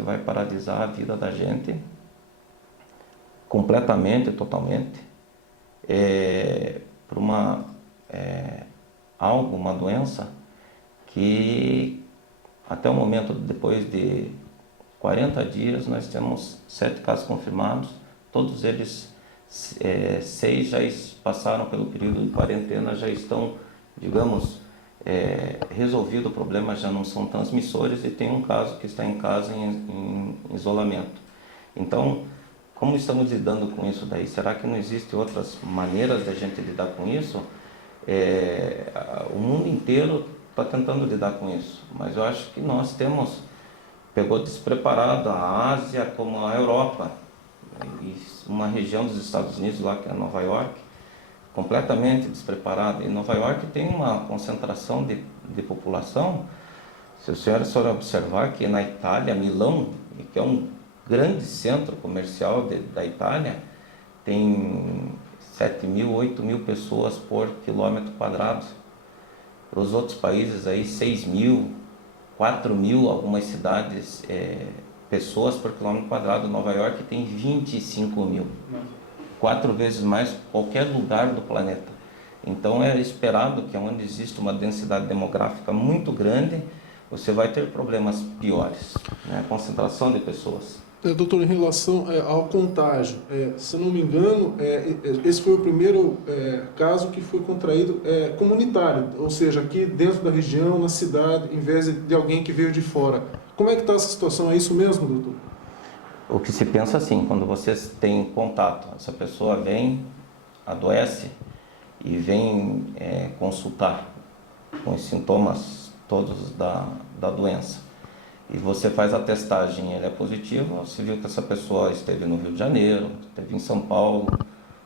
vai paralisar a vida da gente completamente, totalmente, por uma doença que até o momento, depois de 40 dias, nós temos 7 casos confirmados, todos eles, 6 já passaram pelo período de quarentena, já estão, digamos, resolvido o problema, já não são transmissores, e tem um caso que está em casa em isolamento. Então, como estamos lidando com isso daí? Será que não existem outras maneiras de a gente lidar com isso? O mundo inteiro está tentando lidar com isso, mas eu acho que nós pegou despreparado a Ásia como a Europa, e uma região dos Estados Unidos lá, que é Nova York, completamente despreparada. E Nova York tem uma concentração de população. Se os senhores forem observar que na Itália, Milão, que é um grande centro comercial da Itália, tem 7.000, 8.000 pessoas por quilômetro quadrado. Para os outros países aí, 6.000, 4.000, algumas cidades, pessoas por quilômetro quadrado. Nova York tem 25.000. 4 vezes mais que qualquer lugar do planeta. Então é esperado que onde existe uma densidade demográfica muito grande, você vai ter problemas piores, né? Concentração de pessoas. Doutor, em relação ao contágio, se não me engano, esse foi o primeiro caso que foi contraído comunitário, ou seja, aqui dentro da região, na cidade, em vez de alguém que veio de fora. Como é que está essa situação? É isso mesmo, doutor? O que se pensa assim, quando vocês têm contato, essa pessoa vem, adoece e vem consultar com os sintomas todos da doença, e você faz a testagem, ele é positivo, você viu que essa pessoa esteve no Rio de Janeiro, esteve em São Paulo,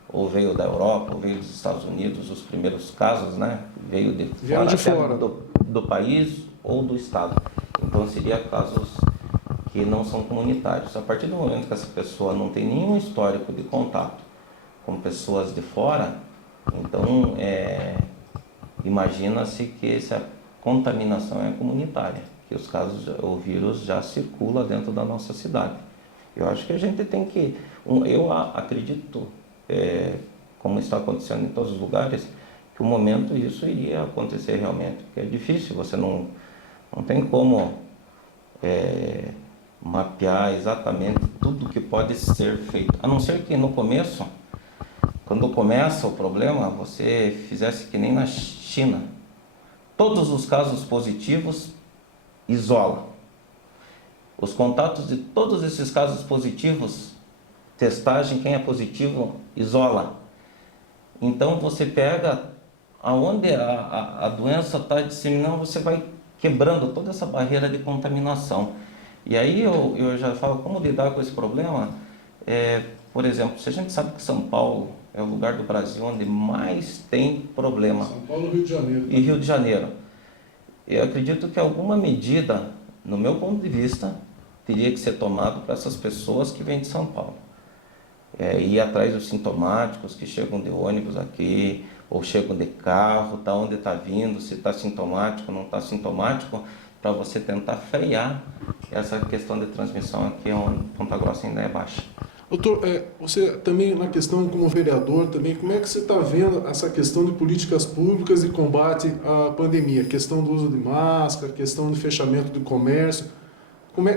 ou veio da Europa, ou veio dos Estados Unidos, os primeiros casos, né? Veio de fora do país ou do estado. Então seria casos que não são comunitários. A partir do momento que essa pessoa não tem nenhum histórico de contato com pessoas de fora, então imagina-se que essa contaminação é comunitária, que o vírus já circula dentro da nossa cidade. Eu acho que a gente tem que, eu acredito, como está acontecendo em todos os lugares, que o momento isso iria acontecer realmente, porque é difícil, você não tem como mapear exatamente tudo que pode ser feito, a não ser que no começo, quando começa o problema, você fizesse que nem na China, todos os casos positivos isola, os contatos de todos esses casos positivos, testagem, quem é positivo isola. Então você pega aonde a doença está disseminando, você vai quebrando toda essa barreira de contaminação. E aí eu já falo como lidar com esse problema. Por exemplo, se a gente sabe que São Paulo é o lugar do Brasil onde mais tem problema. São Paulo, Rio de Janeiro. E Rio de Janeiro. Eu acredito que alguma medida, no meu ponto de vista, teria que ser tomada para essas pessoas que vêm de São Paulo. Ir atrás dos sintomáticos que chegam de ônibus aqui, ou chegam de carro, da onde está vindo, se está sintomático, não está sintomático, para você tentar frear essa questão de transmissão aqui onde Ponta Grossa ainda é baixa. Doutor, você também na questão como vereador, também, como é que você está vendo essa questão de políticas públicas de combate à pandemia? Questão do uso de máscara, questão do fechamento do comércio.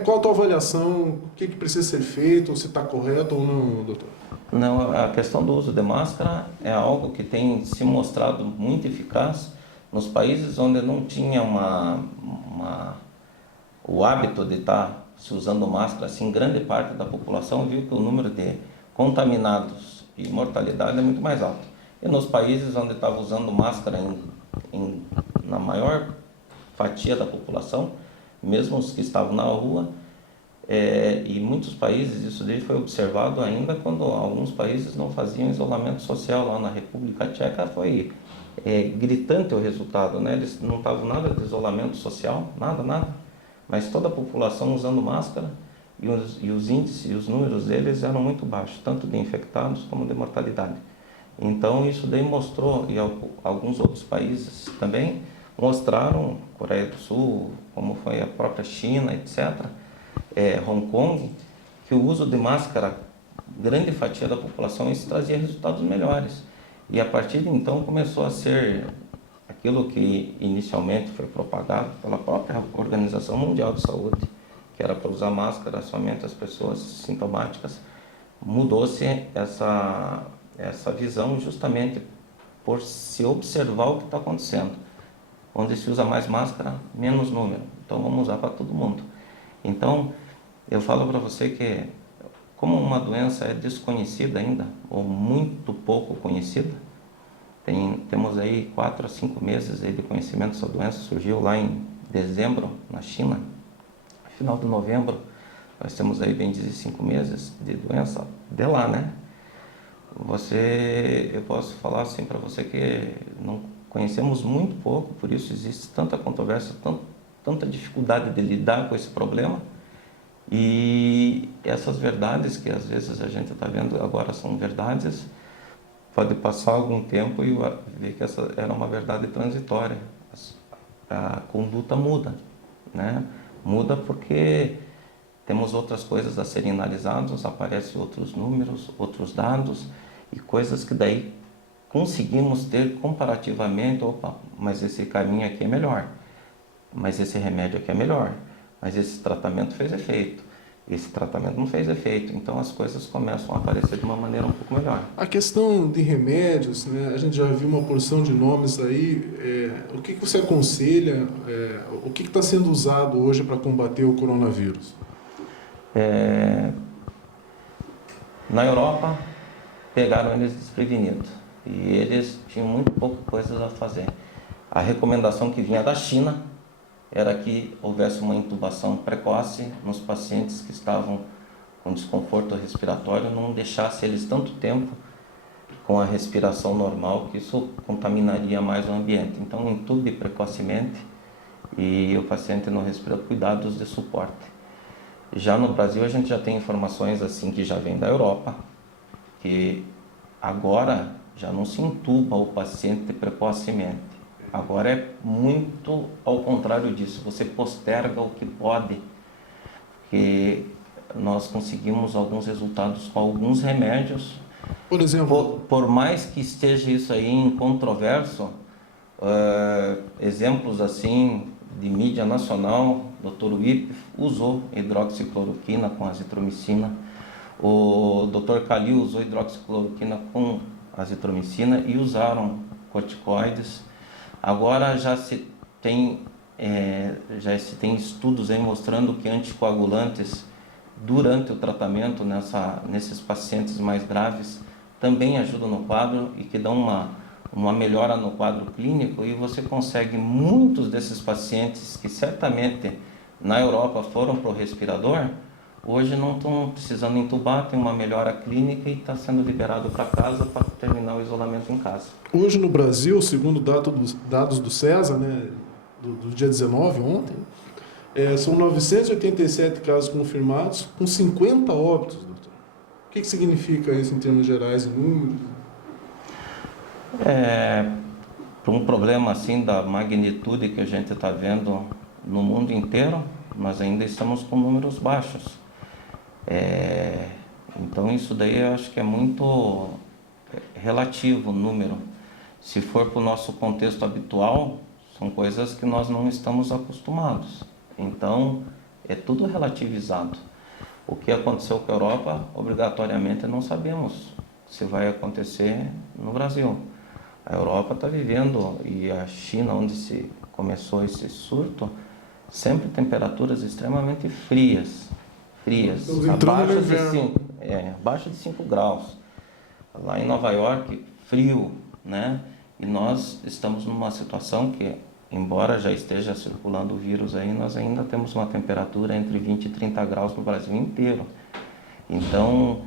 Qual a tua avaliação? O que precisa ser feito? Se está correto ou não, doutor? Não, a questão do uso de máscara é algo que tem se mostrado muito eficaz nos países onde não tinha o hábito de estar se usando máscara. Assim, grande parte da população viu que o número de contaminados e mortalidade é muito mais alto. E nos países onde estava usando máscara na maior fatia da população, mesmo os que estavam na rua, e muitos países, isso daí foi observado ainda quando alguns países não faziam isolamento social. Lá na República Tcheca foi gritante o resultado, né? Eles não estavam nada de isolamento social, nada, mas toda a população usando máscara, e os índices e os números deles eram muito baixos, tanto de infectados como de mortalidade. Então isso daí mostrou, e alguns outros países também mostraram, Coreia do Sul, como foi a própria China, etc., Hong Kong, que o uso de máscara, grande fatia da população, isso trazia resultados melhores. E a partir de então começou a ser aquilo que inicialmente foi propagado pela própria Organização Mundial de Saúde, que era para usar máscara somente as pessoas sintomáticas. Mudou-se essa visão justamente por se observar o que está acontecendo. Onde se usa mais máscara, menos número. Então vamos usar para todo mundo. Então eu falo para você que, como uma doença é desconhecida ainda, ou muito pouco conhecida, temos aí 4 a 5 meses aí de conhecimento dessa doença. Surgiu lá em dezembro na China, final de novembro. Nós temos aí, bem dizer, 5 meses de doença de lá, né? Eu posso falar assim para você que não conhecemos muito pouco, por isso existe tanta controvérsia, tanta dificuldade de lidar com esse problema. E essas verdades que às vezes a gente está vendo agora são verdades, pode passar algum tempo e ver que essa era uma verdade transitória. A conduta muda, né? Muda porque temos outras coisas a serem analisadas, aparecem outros números, outros dados e coisas que daí conseguimos ter comparativamente. Opa, mas esse caminho aqui é melhor, mas esse remédio aqui é melhor, mas esse tratamento fez efeito, esse tratamento não fez efeito. Então as coisas começam a aparecer de uma maneira um pouco melhor. A questão de remédios, né, a gente já viu uma porção de nomes aí. O que você aconselha, o que está sendo usado hoje para combater o coronavírus? Na Europa, pegaram eles desprevenidos e eles tinham muito pouca coisa a fazer. A recomendação que vinha da China era que houvesse uma intubação precoce nos pacientes que estavam com desconforto respiratório, não deixasse eles tanto tempo com a respiração normal, que isso contaminaria mais o ambiente. Então, intube precocemente e o paciente não respira, cuidados de suporte. Já no Brasil, a gente já tem informações assim que já vem da Europa, que agora já não se intuba o paciente precocemente. Agora é muito ao contrário disso, você posterga o que pode, porque nós conseguimos alguns resultados com alguns remédios. Por exemplo? Por mais que esteja isso aí em controverso, exemplos assim de mídia nacional, Dr. Wip usou hidroxicloroquina com azitromicina, o Dr. Calil usou hidroxicloroquina com azitromicina e usaram corticoides. Agora já se tem estudos aí mostrando que anticoagulantes durante o tratamento nesses pacientes mais graves também ajudam no quadro e que dão uma melhora no quadro clínico, e você consegue muitos desses pacientes que certamente na Europa foram para o respirador, hoje não estão precisando entubar, tem uma melhora clínica e está sendo liberado para casa para terminar o isolamento em casa. Hoje no Brasil, segundo dados do CESA, né, do dia 19, ontem, são 987 casos confirmados, com 50 óbitos, doutor. O que significa isso em termos gerais e números? Para um problema assim da magnitude que a gente está vendo no mundo inteiro, nós ainda estamos com números baixos. Então isso daí eu acho que é muito relativo o número. Se for para o nosso contexto habitual, são coisas que nós não estamos acostumados. Então é tudo relativizado. O que aconteceu com a Europa, obrigatoriamente não sabemos se vai acontecer no Brasil. A Europa está vivendo, e a China, onde se começou esse surto, sempre temperaturas extremamente frias, abaixo de 5 graus. Lá em Nova York, frio, né? E nós estamos numa situação que, embora já esteja circulando o vírus aí, nós ainda temos uma temperatura entre 20 e 30 graus no Brasil inteiro. Então,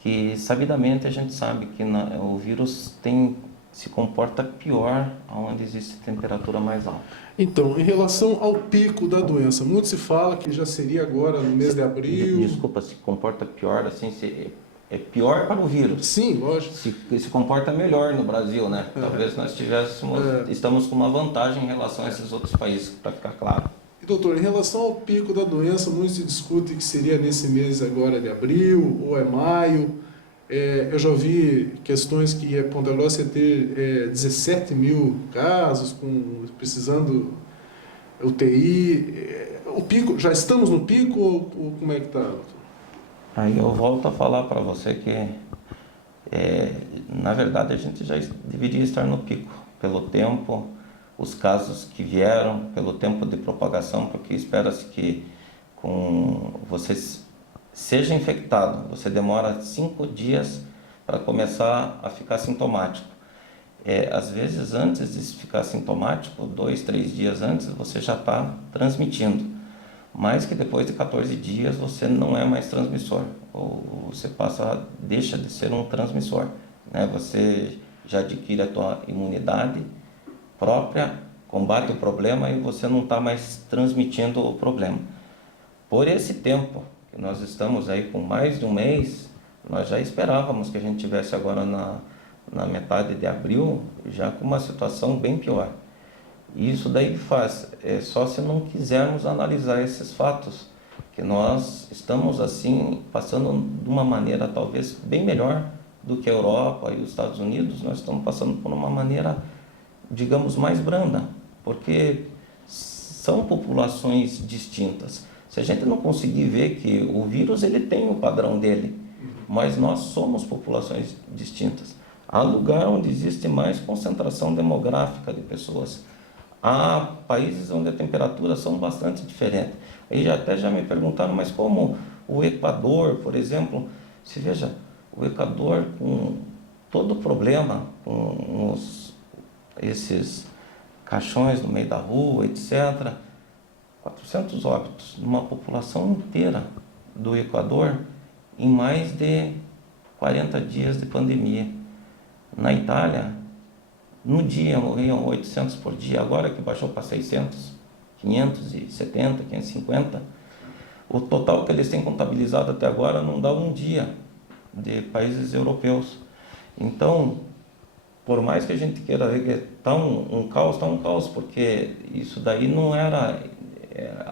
que sabidamente a gente sabe que o vírus se comporta pior onde existe temperatura mais alta. Então, em relação ao pico da doença, muito se fala que já seria agora no mês de abril. Desculpa, se comporta pior, assim, é pior para o vírus. Sim, lógico. Se comporta melhor no Brasil, né? Talvez nós estamos com uma vantagem em relação a esses outros países, para ficar claro. Doutor, em relação ao pico da doença, muito se discute que seria nesse mês agora de abril ou é maio. Eu já ouvi questões que a Ponta Grossa ia ter 17 mil casos, precisando UTI. O pico, já estamos no pico ou como é que está, doutor? Aí eu volto a falar para você que, na verdade, a gente já deveria estar no pico, pelo tempo, os casos que vieram, pelo tempo de propagação, porque espera-se que com você seja infectado, você demora 5 dias para começar a ficar sintomático. Às vezes, antes de ficar sintomático, 2, 3 dias antes, você já está transmitindo. Mas que depois de 14 dias você não é mais transmissor, ou você deixa de ser um transmissor, né? Você já adquire a tua imunidade própria, combate o problema e você não está mais transmitindo o problema. Por esse tempo que nós estamos aí com mais de um mês, nós já esperávamos que a gente tivesse agora na metade de abril já com uma situação bem pior. E isso daí só se não quisermos analisar esses fatos, que nós estamos assim passando de uma maneira talvez bem melhor do que a Europa e os Estados Unidos. Nós estamos passando por uma maneira, digamos, mais branda, porque são populações distintas. Se a gente não conseguir ver que o vírus ele tem o padrão dele, mas nós somos populações distintas. Há lugar onde existe mais concentração demográfica de pessoas. Há países onde a temperatura são bastante diferentes. Aí já me perguntaram, mas como o Equador, por exemplo, se veja, o Equador com todo o problema, com esses caixões no meio da rua, etc., 400 óbitos numa população inteira do Equador em mais de 40 dias de pandemia. Na Itália, no dia morriam 800 por dia, agora que baixou para 600, 570, 550, o total que eles têm contabilizado até agora não dá um dia de países europeus. Então, por mais que a gente queira ver que está um caos, porque isso daí não era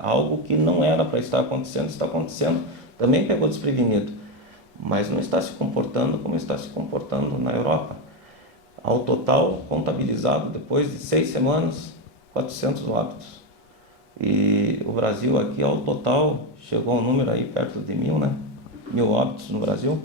algo que não era para estar acontecendo, está acontecendo, também pegou desprevenido, mas não está se comportando como está se comportando na Europa. Ao total, contabilizado, depois de 6 semanas, 400 óbitos. E o Brasil aqui, ao total, chegou a um número aí perto de 1.000, né? 1.000 óbitos no Brasil.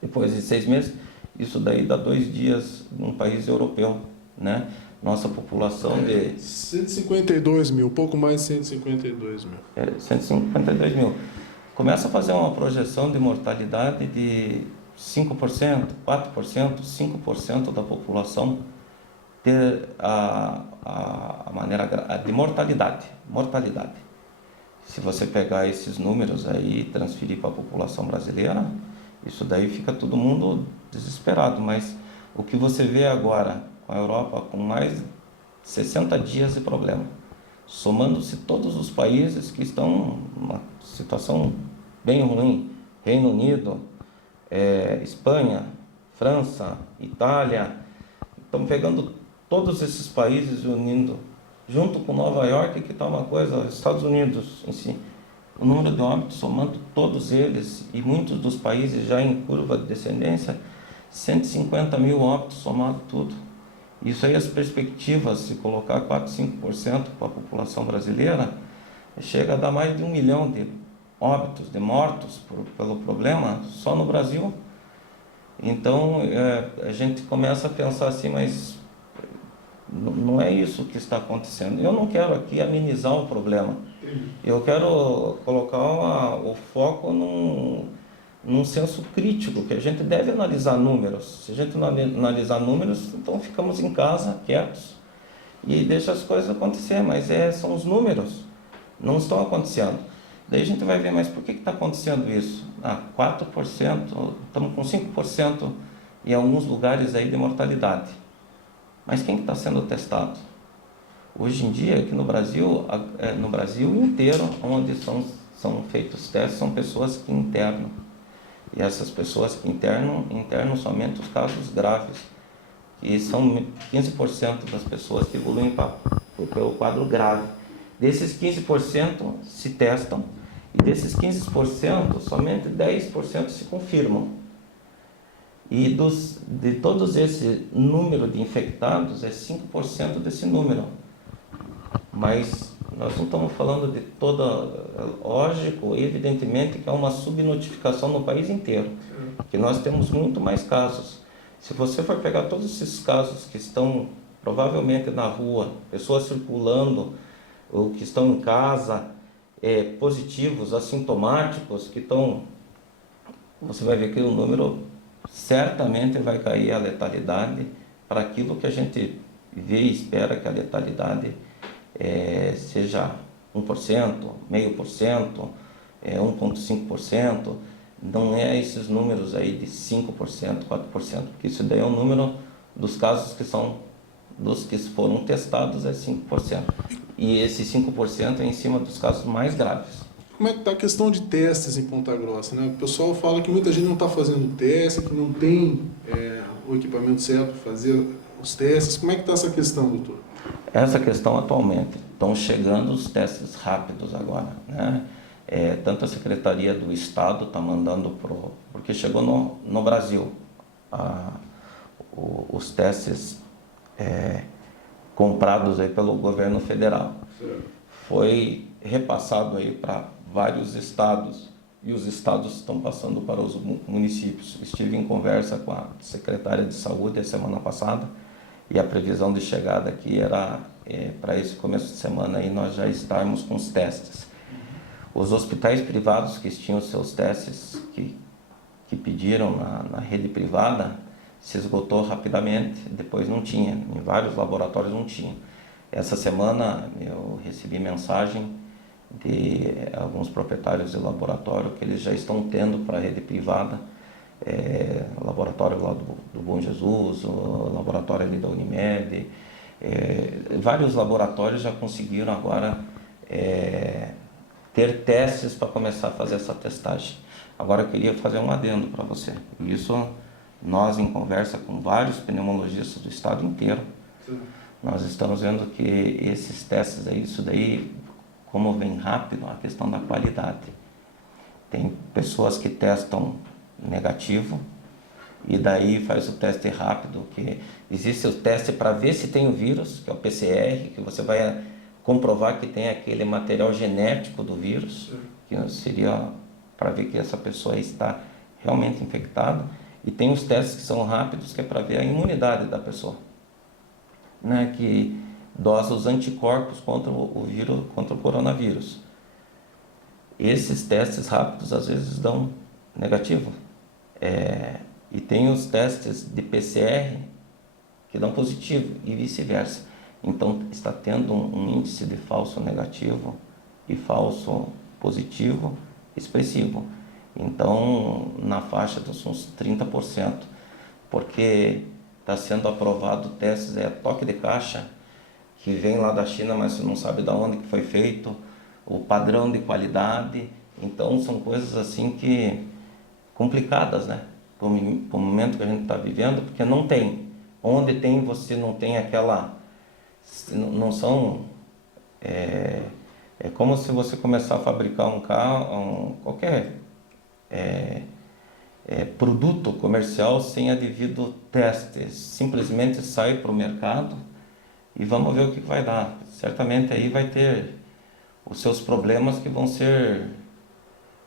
Depois de 6 meses, isso daí dá 2 dias num país europeu, né? Nossa população de... 152 mil, pouco mais de 152 mil. 152 mil. Começa a fazer uma projeção de mortalidade de 5%, 4%, 5% da população ter a maneira de mortalidade. Se você pegar esses números aí e transferir para a população brasileira, isso daí fica todo mundo desesperado. Mas o que você vê agora com a Europa, com mais de 60 dias de problema, somando-se todos os países que estão numa situação bem ruim, Reino Unido, Espanha, França, Itália, estamos pegando todos esses países e unindo, junto com Nova York, que está uma coisa, Estados Unidos em si, o número de óbitos, somando todos eles, e muitos dos países já em curva de descendência, 150 mil óbitos somado tudo. Isso aí, as perspectivas, se colocar 4, 5% para a população brasileira, chega a dar mais de 1 milhão de óbitos, de mortos pelo problema, só no Brasil. Então, a gente começa a pensar assim, mas não é isso que está acontecendo. Eu não quero aqui amenizar o problema. Eu quero colocar o foco num senso crítico, que a gente deve analisar números. Se a gente não analisar números, então ficamos em casa, quietos, e deixa as coisas acontecer, mas são os números, não estão acontecendo. Daí a gente vai ver, mas por que está acontecendo isso? 4%, estamos com 5% em alguns lugares aí de mortalidade. Mas quem está sendo testado? Hoje em dia, aqui no Brasil inteiro, onde são feitos testes, são pessoas que internam. E essas pessoas que internam somente os casos graves. E são 15% das pessoas que evoluem para o quadro grave. Desses 15% se testam e desses 15%, somente 10% se confirmam. E de todos esse número de infectados, é 5% desse número. Mas nós não estamos falando de toda... Lógico, evidentemente, que há uma subnotificação no país inteiro, que nós temos muito mais casos. Se você for pegar todos esses casos que estão provavelmente na rua, pessoas circulando, ou que estão em casa, positivos, assintomáticos, que estão... Você vai ver que o número certamente vai cair a letalidade para aquilo que a gente vê e espera que a letalidade seja 1%, 0,5%, 1,5%. Não é esses números aí de 5%, 4%, porque isso daí é o número dos casos que são dos que foram testados, é 5%. E esse 5% é em cima dos casos mais graves. Como é que está a questão de testes em Ponta Grossa, né? O pessoal fala que muita gente não está fazendo teste, que não tem o equipamento certo para fazer os testes. Como é que está essa questão, doutor? Essa questão atualmente, estão chegando os testes rápidos agora, né? Tanto a Secretaria do Estado está mandando porque chegou no Brasil os testes comprados aí pelo governo federal. Certo. Foi repassado aí para vários estados e os estados estão passando para os municípios. Estive em conversa com a secretária de saúde a semana passada e a previsão de chegada aqui era para esse começo de semana aí nós já estarmos com os testes. Os hospitais privados que tinham seus testes que pediram na rede privada se esgotou rapidamente, depois não tinha, em vários laboratórios não tinha. Essa semana eu recebi mensagem de alguns proprietários de laboratório que eles já estão tendo para a rede privada, laboratório lá do Bom Jesus, o laboratório ali da Unimed, vários laboratórios já conseguiram agora ter testes para começar a fazer essa testagem. Agora eu queria fazer um adendo para você. Isso nós, em conversa com vários pneumologistas do estado inteiro, sim, nós estamos vendo que esses testes aí, isso daí, como vem rápido, a questão da qualidade. Tem pessoas que testam negativo e daí faz o teste rápido, que existe o teste para ver se tem o vírus, que é o PCR, que você vai comprovar que tem aquele material genético do vírus, que seria para ver que essa pessoa está realmente infectada. E tem os testes que são rápidos, que é para ver a imunidade da pessoa, né? Que dosa os anticorpos contra o vírus, contra o coronavírus. Esses testes rápidos às vezes dão negativo. E tem os testes de PCR que dão positivo e vice-versa. Então está tendo um índice de falso negativo e falso positivo expressivo. Então, na faixa dos uns 30%, porque está sendo aprovado testes, toque de caixa, que vem lá da China, mas você não sabe de onde que foi feito, o padrão de qualidade. Então, são coisas assim que complicadas, né? Para o momento que a gente está vivendo, porque não tem. Onde tem, você não tem aquela... Não são... É como se você começar a fabricar um carro, qualquer produto comercial sem a devido teste. Simplesmente sai para o mercado e vamos ver o que vai dar. Certamente aí vai ter os seus problemas que vão ser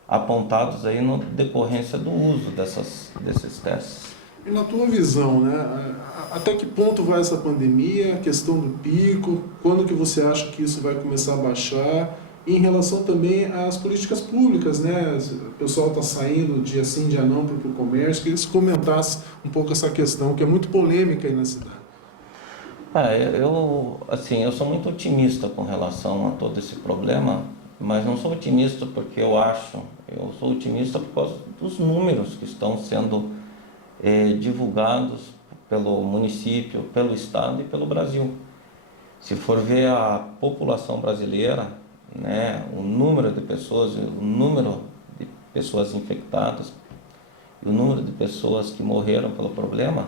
apontados aí na decorrência do uso desses testes. E na tua visão, né, até que ponto vai essa pandemia, a questão do pico, quando que você acha que isso vai começar a baixar? E em relação também às políticas públicas, né, o pessoal está saindo dia sim, dia não para o comércio, que eles comentassem um pouco essa questão, que é muito polêmica aí na cidade. Eu sou muito otimista com relação a todo esse problema, mas não sou otimista porque eu sou otimista por causa dos números que estão sendo divulgados pelo município, pelo estado e pelo Brasil. Se for ver a população brasileira, né, o número de pessoas infectadas e o número de pessoas que morreram pelo problema,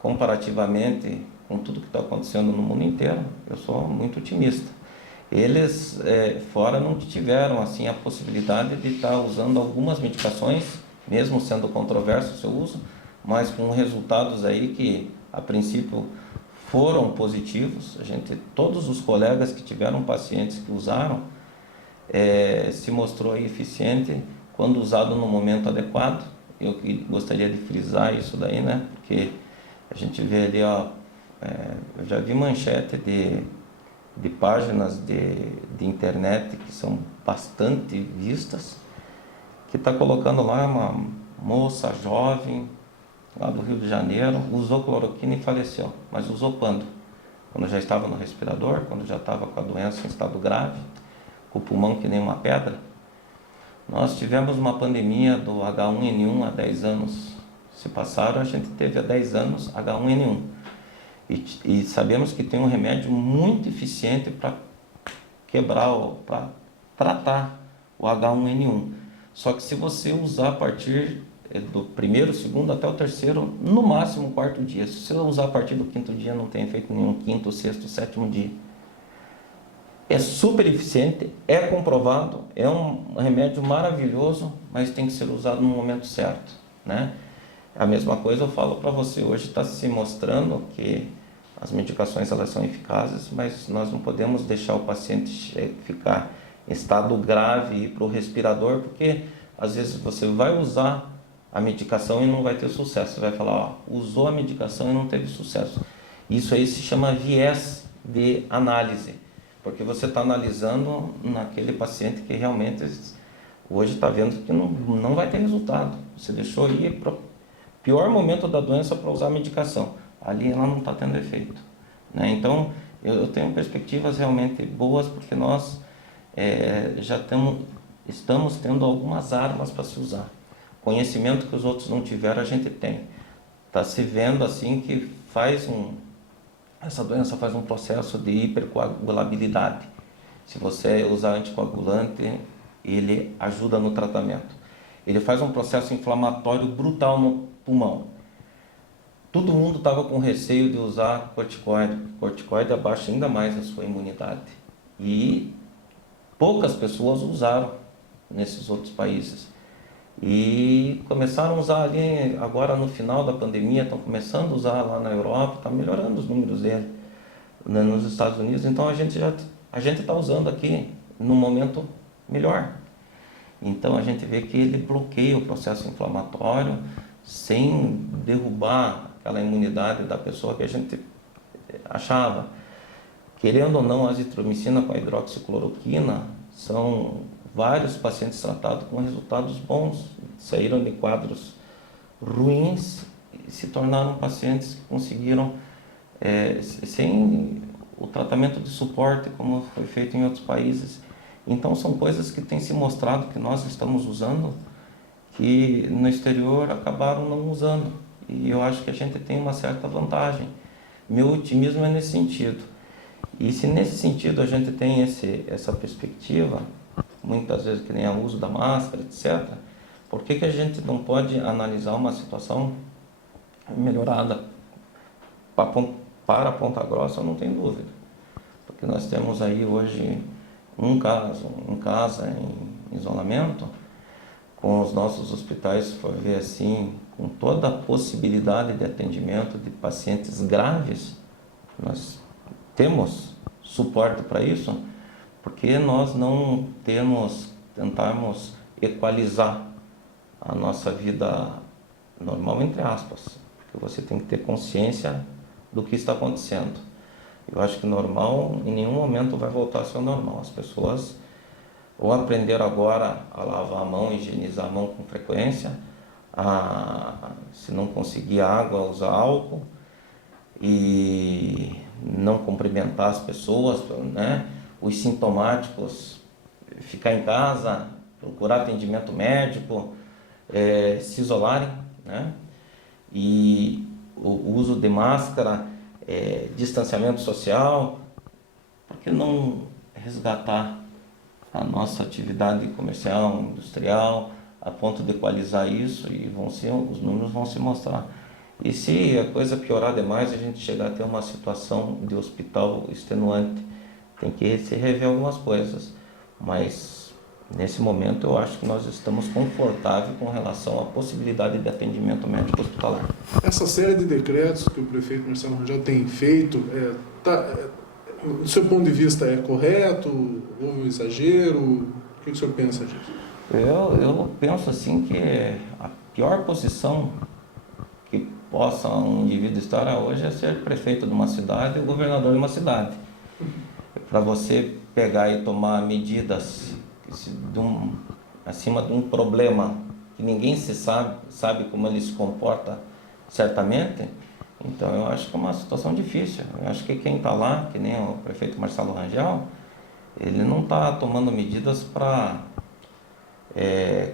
comparativamente com tudo que está acontecendo no mundo inteiro, eu sou muito otimista. Eles fora não tiveram assim a possibilidade de estar usando algumas medicações, mesmo sendo controverso o seu uso, mas com resultados aí que a princípio foram positivos. Todos os colegas que tiveram pacientes que usaram, se mostrou aí eficiente quando usado no momento adequado. Eu gostaria de frisar isso daí, né? Porque a gente vê ali, ó, eu já vi manchete de páginas de internet que são bastante vistas, que está colocando lá uma moça jovem, lá do Rio de Janeiro, usou cloroquina e faleceu. Mas usou quando? Quando já estava no respirador, quando já estava com a doença em estado grave, com o pulmão que nem uma pedra. Nós tivemos uma pandemia do H1N1 há 10 anos. Se passaram, a gente teve há 10 anos H1N1. E sabemos que tem um remédio muito eficiente para para tratar o H1N1. Só que se você usar a partir do primeiro, segundo até o terceiro, no máximo o quarto dia. Se você usar a partir do quinto dia, não tem efeito nenhum, quinto, sexto, sétimo dia. É super eficiente, é comprovado, é um remédio maravilhoso, mas tem que ser usado no momento certo, né? A mesma coisa eu falo para você, hoje está se mostrando que as medicações elas são eficazes, mas nós não podemos deixar o paciente ficar em estado grave e ir para o respirador, porque às vezes você vai usar a medicação e não vai ter sucesso. Você vai falar, ó, usou a medicação e não teve sucesso. Isso aí se chama viés de análise, porque você está analisando naquele paciente que realmente hoje está vendo que não vai ter resultado. Você deixou ir para o pior momento da doença para usar a medicação. Ali ela não está tendo efeito, né? Então, eu tenho perspectivas realmente boas, porque nós já estamos tendo algumas armas para se usar. Conhecimento que os outros não tiveram, a gente tem. Está se vendo assim que essa doença faz um processo de hipercoagulabilidade. Se você usar anticoagulante, ele ajuda no tratamento. Ele faz um processo inflamatório brutal no pulmão. Todo mundo estava com receio de usar corticoide. Corticoide abaixa ainda mais a sua imunidade. E poucas pessoas usaram nesses outros países. E começaram a usar ali, agora no final da pandemia, estão começando a usar lá na Europa, está melhorando os números dele, né, nos Estados Unidos. Então a gente está usando aqui no momento melhor. Então a gente vê que ele bloqueia o processo inflamatório sem derrubar aquela imunidade da pessoa que a gente achava. Querendo ou não, a azitromicina com a hidroxicloroquina são vários pacientes tratados com resultados bons, saíram de quadros ruins e se tornaram pacientes que conseguiram, sem o tratamento de suporte como foi feito em outros países. Então são coisas que têm se mostrado que nós estamos usando, que no exterior acabaram não usando. E eu acho que a gente tem uma certa vantagem. Meu otimismo é nesse sentido. E se nesse sentido a gente tem essa perspectiva, muitas vezes que nem o uso da máscara, etc., por que a gente não pode analisar uma situação melhorada? Para Ponta Grossa, eu não tenho dúvida. Porque nós temos aí hoje um caso em casa, em isolamento, com os nossos hospitais, se for ver assim, com toda a possibilidade de atendimento de pacientes graves, nós temos suporte para isso, porque nós não tentarmos equalizar a nossa vida normal, entre aspas, porque você tem que ter consciência do que está acontecendo. Eu acho que normal em nenhum momento vai voltar a ser normal. As pessoas ou aprenderam agora a lavar a mão, higienizar a mão com frequência, se não conseguir água, usar álcool e não cumprimentar as pessoas, né? Os sintomáticos, ficar em casa, procurar atendimento médico, se isolarem, né? E o uso de máscara, distanciamento social, por que não resgatar a nossa atividade comercial, industrial, a ponto de equalizar isso, e os números vão se mostrar. E se a coisa piorar demais, a gente chegar a ter uma situação de hospital extenuante, tem que se rever algumas coisas. Mas nesse momento eu acho que nós estamos confortáveis com relação à possibilidade de atendimento médico hospitalar. Essa série de decretos que o prefeito Marcelo Rangel tem feito, do seu ponto de vista, é correto? Houve um exagero? O que o senhor pensa disso? Eu penso assim que a pior posição que possa um indivíduo estar hoje é ser prefeito de uma cidade ou governador de uma cidade. Para você pegar e tomar medidas acima de um problema que ninguém sabe como ele se comporta certamente, então eu acho que é uma situação difícil. Eu acho que quem está lá, que nem o prefeito Marcelo Rangel, ele não está tomando medidas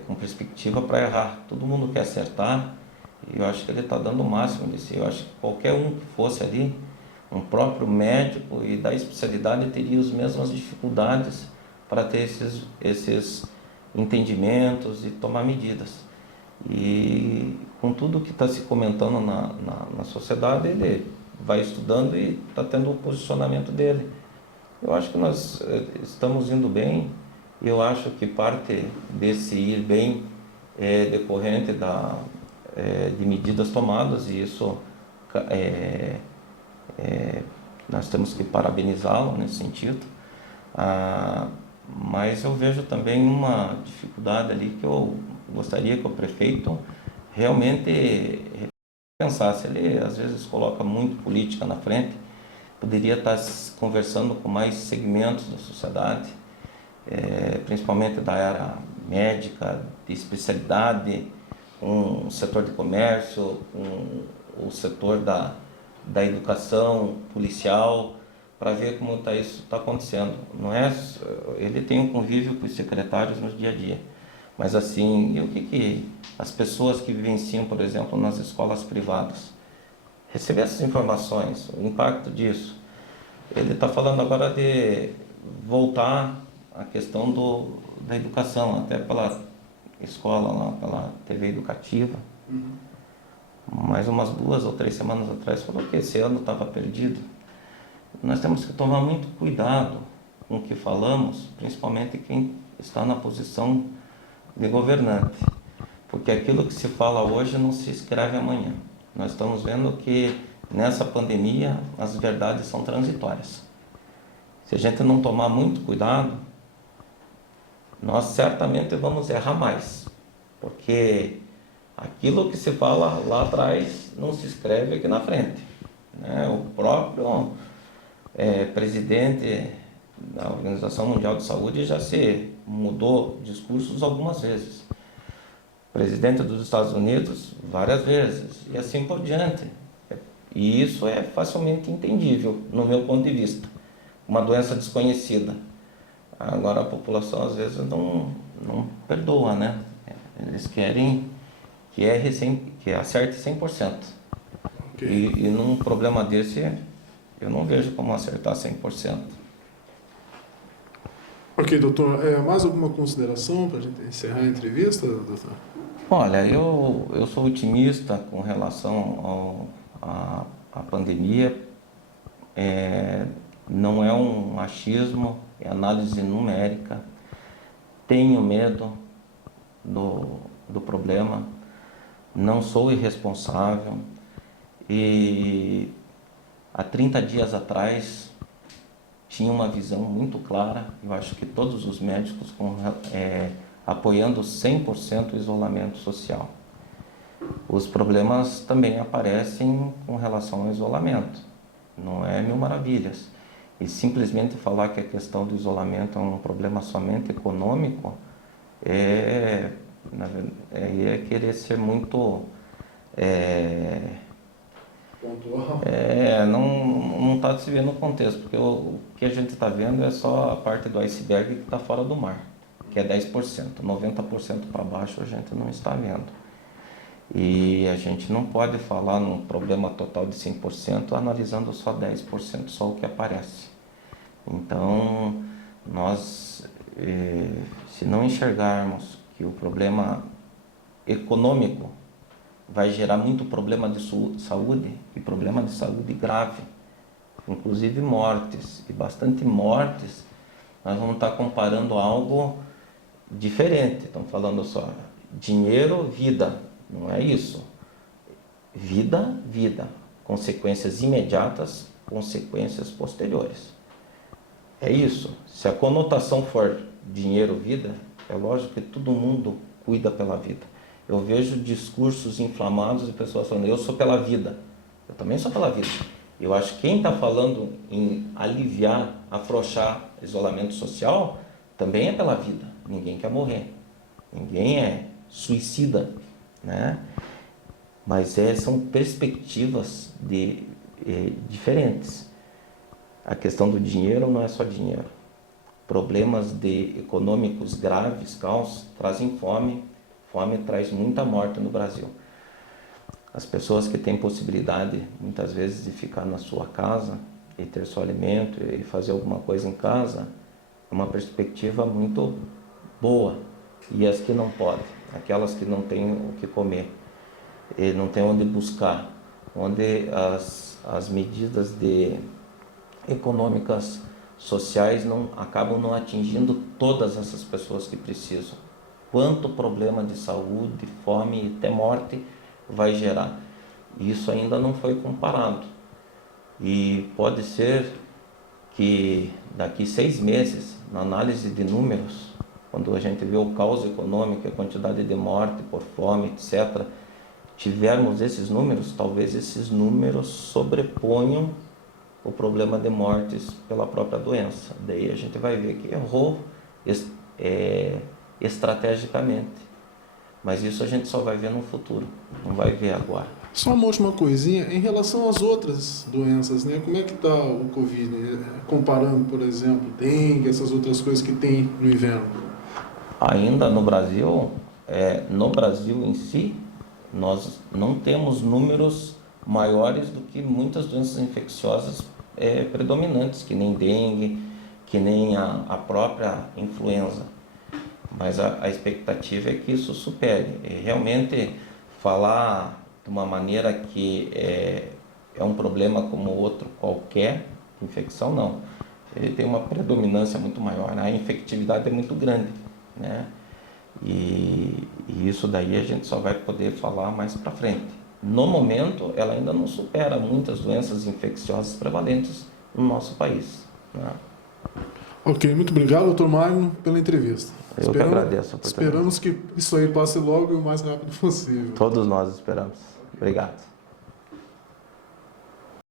com perspectiva para errar. Todo mundo quer acertar e eu acho que ele está dando o máximo de si. Eu acho que qualquer um que fosse ali, um próprio médico e da especialidade, teria as mesmas dificuldades para ter esses entendimentos e tomar medidas. E com tudo que está se comentando na sociedade, ele vai estudando e está tendo o posicionamento dele. Eu acho que nós estamos indo bem. Eu acho que parte desse ir bem é decorrente de medidas tomadas, e isso nós temos que parabenizá-lo nesse sentido. Mas eu vejo também uma dificuldade ali que eu gostaria que o prefeito realmente pensasse. Ele às vezes coloca muito política na frente, poderia estar conversando com mais segmentos da sociedade, principalmente da área médica, de especialidade, com o setor de comércio, com o setor da educação, policial, para ver como isso está acontecendo. Não é, ele tem um convívio com os secretários no dia a dia, mas assim, e o que as pessoas que vivenciam, por exemplo, nas escolas privadas, receber essas informações, o impacto disso. Ele está falando agora de voltar à questão da educação, até pela escola, lá, pela TV educativa. Mas umas 2 ou 3 semanas atrás falou que esse ano estava perdido. Nós temos que tomar muito cuidado com o que falamos, principalmente quem está na posição de governante, porque aquilo que se fala hoje não se escreve amanhã. Nós estamos vendo que nessa pandemia as verdades são transitórias. Se a gente não tomar muito cuidado, nós certamente vamos errar mais, porque aquilo que se fala lá atrás não se escreve aqui na frente, né? O próprio presidente da Organização Mundial de Saúde já se mudou discursos algumas vezes. O presidente dos Estados Unidos várias vezes, e assim por diante. E isso é facilmente entendível, no meu ponto de vista. Uma doença desconhecida. Agora a população às vezes não perdoa, né? Eles querem que acerte 100%. Okay. E num problema desse, eu não vejo como acertar 100%. Ok, doutor. Mais alguma consideração para a gente encerrar a entrevista, doutor? Olha, eu sou otimista com relação à pandemia. Não é um achismo, é análise numérica. Tenho medo do problema, não sou irresponsável. E há 30 dias atrás tinha uma visão muito clara. Eu acho que todos os médicos apoiando 100% o isolamento social. Os problemas também aparecem com relação ao isolamento, não é mil maravilhas. E simplesmente falar que a questão do isolamento é um problema somente econômico é querer ser muito pontual. Não está se vendo o contexto, porque o que a gente está vendo é só a parte do iceberg que está fora do mar, que é 10%, 90% para baixo a gente não está vendo. E a gente não pode falar num problema total de 100% analisando só 10%, só o que aparece. Então, nós, se não enxergarmos que o problema econômico vai gerar muito problema de saúde, e problema de saúde grave, inclusive mortes, e bastante mortes. Nós vamos estar comparando algo diferente. Estamos falando só dinheiro, vida, não é isso. Vida, vida, consequências imediatas, consequências posteriores. É isso. Se a conotação for dinheiro, vida, é lógico que todo mundo cuida pela vida. Eu vejo discursos inflamados de pessoas falando, eu sou pela vida. Eu também sou pela vida. Eu acho que quem está falando em aliviar, afrouxar isolamento social, também é pela vida. Ninguém quer morrer. Ninguém é suicida, né? Mas são perspectivas diferentes. A questão do dinheiro não é só dinheiro. Problemas econômicos graves, caos, trazem fome. Fome traz muita morte no Brasil. As pessoas que têm possibilidade, muitas vezes, de ficar na sua casa e ter seu alimento e fazer alguma coisa em casa, é uma perspectiva muito boa. E as que não podem, aquelas que não têm o que comer, e não têm onde buscar, onde as medidas econômicas, sociais acabam não atingindo todas essas pessoas que precisam. Quanto problema de saúde, fome e até morte vai gerar. Isso ainda não foi comparado. E pode ser que daqui 6 meses, na análise de números, quando a gente vê o caos econômico, a quantidade de morte por fome, etc., tivermos esses números, talvez esses números sobreponham o problema de mortes pela própria doença. Daí a gente vai ver que errou estrategicamente. Mas isso a gente só vai ver no futuro, não vai ver agora. Só uma última coisinha, em relação às outras doenças, né? Como é que está o Covid, né? Comparando, por exemplo, dengue, essas outras coisas que tem no inverno? Ainda no Brasil em si, nós não temos números maiores do que muitas doenças infecciosas predominantes, que nem dengue, que nem a própria influenza. Mas a expectativa é que isso supere. Realmente, falar de uma maneira que é um problema como outro qualquer, infecção não. Ele tem uma predominância muito maior, a infectividade é muito grande, né? E isso daí a gente só vai poder falar mais para frente. No momento, ela ainda não supera muitas doenças infecciosas prevalentes no nosso país, né? Ok, muito obrigado, Dr. Magno, pela entrevista. Eu que agradeço a oportunidade. Esperamos que isso aí passe logo e o mais rápido possível. Todos nós esperamos. Obrigado.